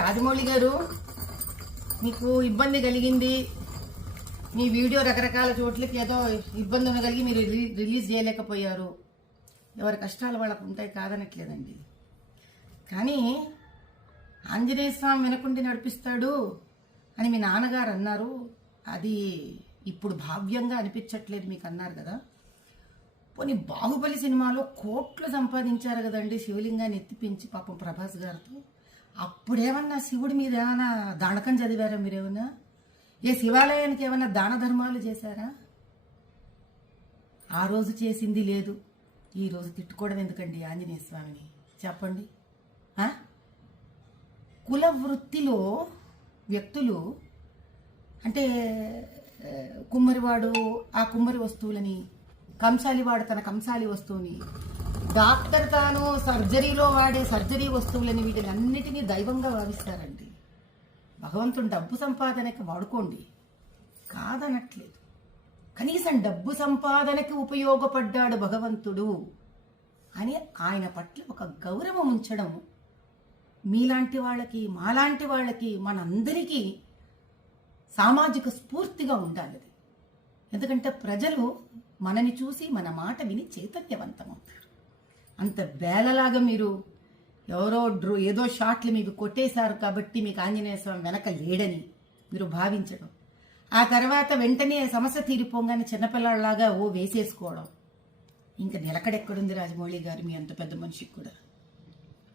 రాజమౌళి గారు, మీకు ఇబ్బంది కలిగింది, మీ వీడియో రకరకాల చోట్లకి ఏదో ఇబ్బంది ఉండగలిగి మీరు రిలీజ్ చేయలేకపోయారు. ఎవరి కష్టాలు వాళ్ళకు ఉంటాయి, కాదనట్లేదండి. కానీ ఆంజనేయ స్వామి వెనకుండి నడిపిస్తాడు అని మీ నాన్నగారు అన్నారు. అది ఇప్పుడు భావ్యంగా అనిపించట్లేదు మీకు అన్నారు కదా. పోనీ బాహుబలి సినిమాలో కోట్లు సంపాదించారు కదండి శివలింగాన్ని ఎత్తిపించి పాపం ప్రభాస్ గారితో. అప్పుడేమన్నా శివుడి మీద ఏమైనా దానకం చదివారా మీరేమన్నా? ఏ శివాలయానికి ఏమన్నా దాన ధర్మాలు చేశారా? ఆ రోజు చేసింది లేదు, ఈ రోజు తిట్టుకోవడం ఎందుకండి ఆంజనేయ స్వామిని చెప్పండి. కుల వృత్తిలో వ్యక్తులు అంటే కుమ్మరివాడు ఆ కుమ్మరి వస్తువులని, కంసాలివాడు తన కంసాలి వస్తువుని, డాక్టర్ తాను సర్జరీలో వాడే సర్జరీ వస్తువులని, వీటిలన్నిటినీ దైవంగా భావిస్తారండి. భగవంతుడు డబ్బు సంపాదనకి వాడుకోండి, కాదనట్లేదు. కనీసం డబ్బు సంపాదనకి ఉపయోగపడ్డాడు భగవంతుడు అని ఆయన పట్ల ఒక గౌరవం ఉంచడం మీలాంటి వాళ్ళకి, మాలాంటి వాళ్ళకి, మనందరికీ సామాజిక స్ఫూర్తిగా ఉండాలి. ఎందుకంటే ప్రజలు మనని చూసి మన మాట విని చైతన్యవంతమవుతారు. అంత బేలలాగా మీరు ఎవరో ఏదో షాట్లు మీకు కొట్టేశారు కాబట్టి మీకు ఆంజనేయ స్వామి వెనక లేడని మీరు భావించడం, ఆ తర్వాత వెంటనే సమస్య తీరిపోగానే చిన్నపిల్లలాగా వేసేసుకోవడం, ఇంకా నిలకడెక్కడుంది రాజమౌళి గారు మీ అంత పెద్ద మనిషికి కూడా?